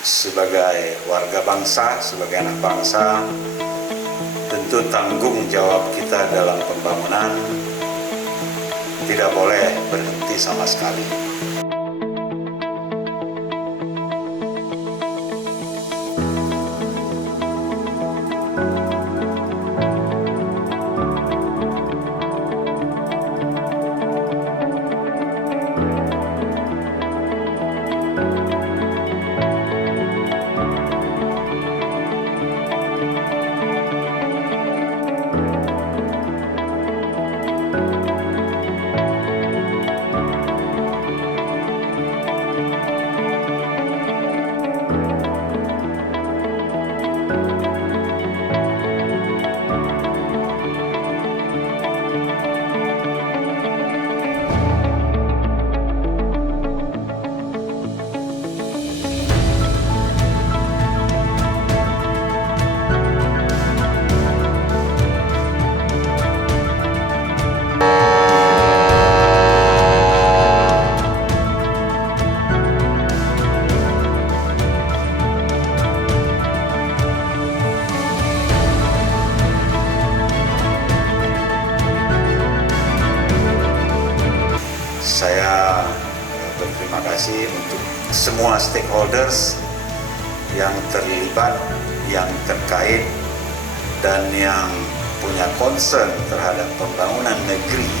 sebagai warga bangsa, sebagai anak bangsa, tentu tanggung jawab kita dalam pembangunan tidak boleh berhenti sama sekali. Saya berterima kasih untuk semua stakeholders yang terlibat, yang terkait, dan yang punya concern terhadap pembangunan negeri,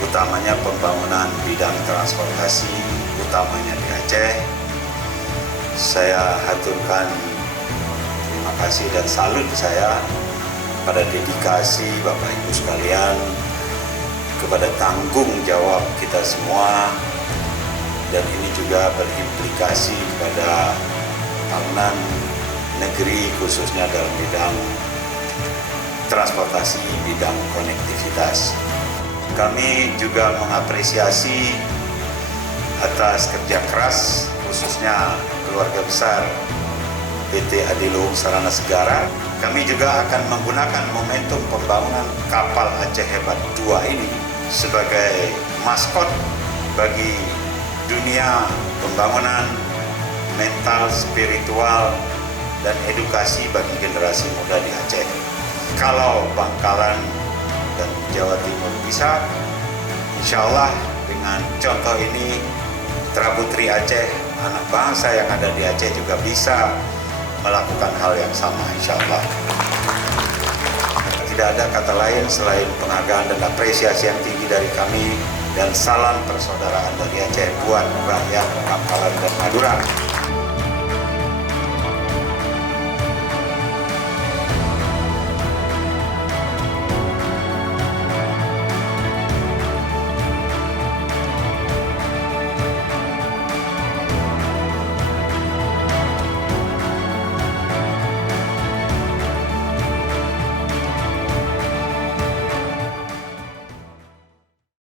utamanya pembangunan bidang transportasi, utamanya di Aceh. Saya haturkan terima kasih dan salut saya pada dedikasi Bapak Ibu sekalian, kepada tanggung jawab kita semua, dan ini juga berimplikasi kepada pembangunan negeri khususnya dalam bidang transportasi, bidang konektivitas. Kami juga mengapresiasi atas kerja keras khususnya keluarga besar PT Adiluhung Sarana Segara. Kami juga akan menggunakan momentum pembangunan kapal Aceh Hebat 2 ini sebagai maskot bagi dunia pembangunan mental, spiritual, dan edukasi bagi generasi muda di Aceh. Kalau Bangkalan dan Jawa Timur bisa, insya Allah dengan contoh ini, Putra Putri Aceh, anak bangsa yang ada di Aceh juga bisa melakukan hal yang sama, insya Allah. Tidak ada kata lain selain penghargaan dan apresiasi yang tinggi dari kami, dan salam persaudaraan dari Aceh buat rakyat Bangkalan dan Madura.